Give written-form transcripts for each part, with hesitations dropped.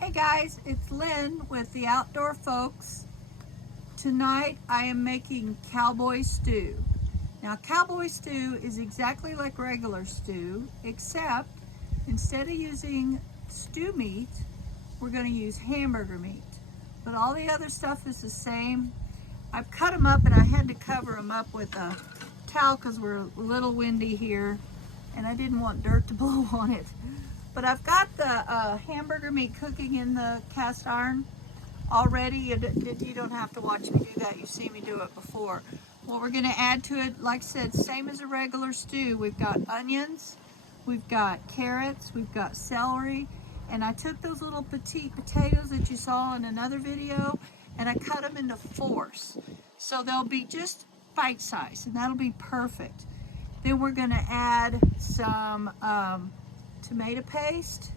Hey guys, it's Lynn with the Outdoor Folks. Tonight I am making Cowboy Stew. Now Cowboy Stew is exactly like regular stew, except instead of using stew meat, we're going to use hamburger meat. But all the other stuff is the same. I've cut them up and I had to cover them up with a towel because we're a little windy here and I didn't want dirt to blow on it. But I've got the hamburger meat cooking in the cast iron already. You don't have to watch me do that. You've seen me do it before. What we're going to add to it, like I said, same as a regular stew. We've got onions, we've got carrots, we've got celery, and I took those little petite potatoes that you saw in another video and I cut them into fours. So they'll be just bite size and that'll be perfect. Then we're going to add some tomato paste,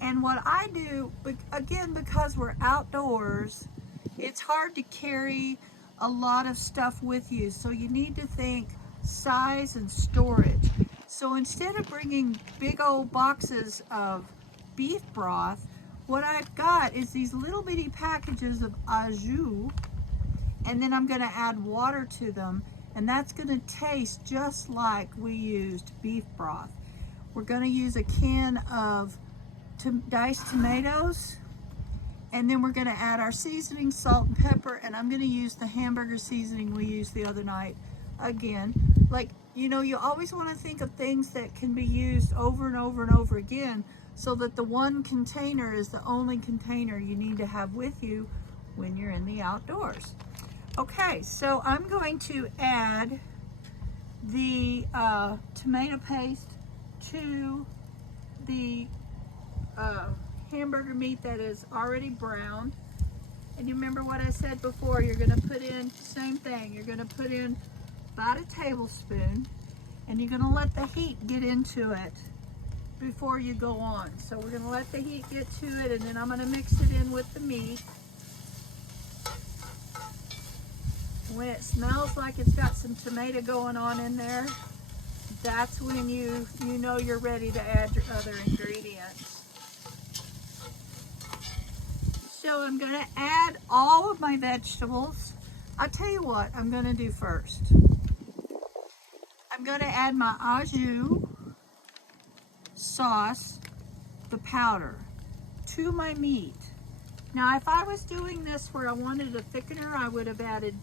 and what I do, again, because we're outdoors, it's hard to carry a lot of stuff with you, so you need to think size and storage. So instead of bringing big old boxes of beef broth, what I've got is these little bitty packages of au jus, and then I'm going to add water to them, and that's going to taste just like we used beef broth. We're going to use a can of diced tomatoes, and then we're going to add our seasoning, salt and pepper, and I'm going to use the hamburger seasoning we used the other night again. Like, you know, you always want to think of things that can be used over and over and over again, so that the one container is the only container you need to have with you when you're in the outdoors. Okay, so I'm going to add the tomato paste to the hamburger meat that is already browned. And you remember what I said before, you're going to put in, same thing, you're going to put in about a tablespoon, and you're going to let the heat get into it before you go on. So we're going to let the heat get to it, and then I'm going to mix it in with the meat. When it smells like it's got some tomato going on in there, that's when you know you're ready to add your other ingredients. So I'm going to add all of my vegetables. I'll tell you what I'm going to do first. I'm going to add my au jus sauce, the powder, to my meat. Now if I was doing this where I wanted a thickener, I would have added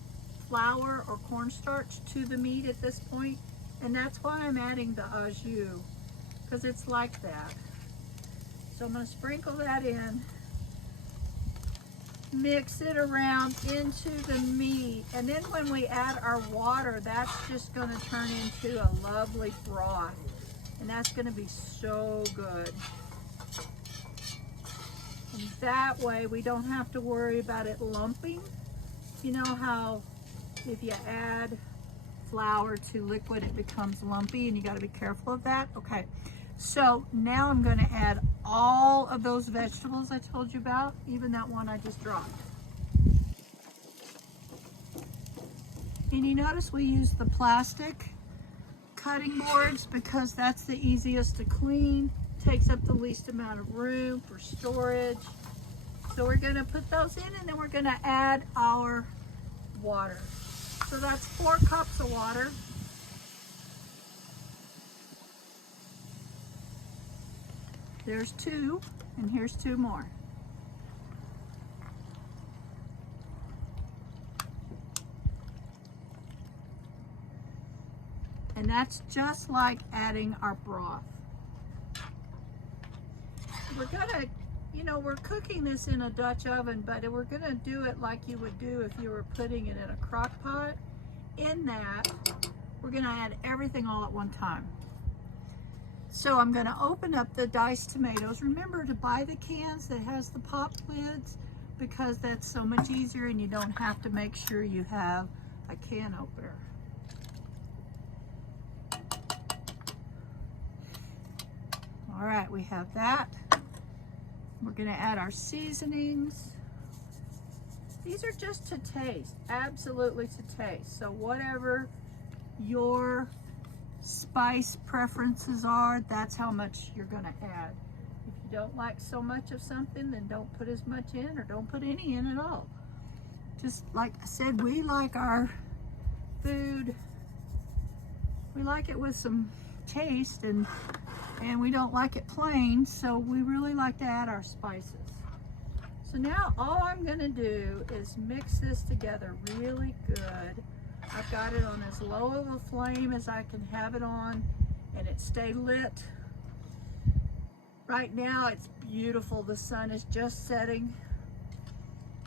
flour or cornstarch to the meat at this point. And that's why I'm adding the au jus, because it's like that. So I'm going to sprinkle that in, mix it around into the meat, and then when we add our water, that's just going to turn into a lovely broth, and that's going to be so good. And that way we don't have to worry about it lumping. You know how if you add flour to liquid, it becomes lumpy, and you got to be careful of that. Okay, so now I'm going to add all of those vegetables I told you about, even that one I just dropped. And you notice we use the plastic cutting boards because that's the easiest to clean, takes up the least amount of room for storage. So we're going to put those in, and then we're going to add our water. So that's 4 cups of water. There's 2, and here's 2 more. And that's just like adding our broth. We're gonna, you know, we're cooking this in a Dutch oven, but we're gonna do it like you would do if you were putting it in a crock pot. In that, we're gonna add everything all at one time. So I'm gonna open up the diced tomatoes. Remember to buy the cans that has the pop lids, because that's so much easier and you don't have to make sure you have a can opener. All right, we have that. We're gonna add our seasonings. These are just to taste, absolutely to taste. So whatever your spice preferences are, that's how much you're gonna add. If you don't like so much of something, then don't put as much in, or don't put any in at all. Just like I said, we like our food, we like it with some taste, and we don't like it plain, so we really like to add our spices. So now all I'm gonna do is mix this together really good. I've got it on as low of a flame as I can have it on, and it stay lit. Right now it's beautiful, the sun is just setting,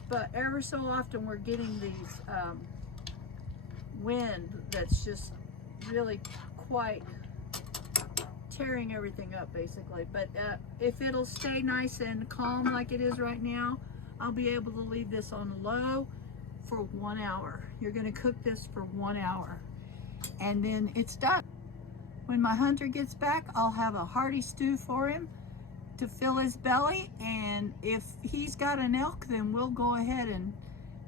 but ever so often we're getting these wind that's just really quite tearing everything up basically. But if it'll stay nice and calm like it is right now, I'll be able to leave this on low for 1 hour. You're going to cook this for 1 hour and then it's done. When my hunter gets back, I'll have a hearty stew for him to fill his belly, and if he's got an elk, then we'll go ahead and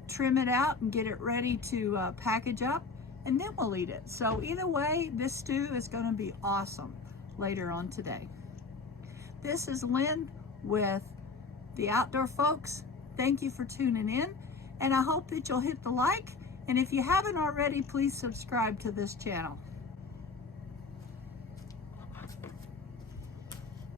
trim it out and get it ready to package up, and then we'll eat it. So either way, this stew is going to be awesome later on today. This is Lynn with the Outdoor Folks. Thank you for tuning in, and I hope that you'll hit the like, and if you haven't already, please subscribe to this channel.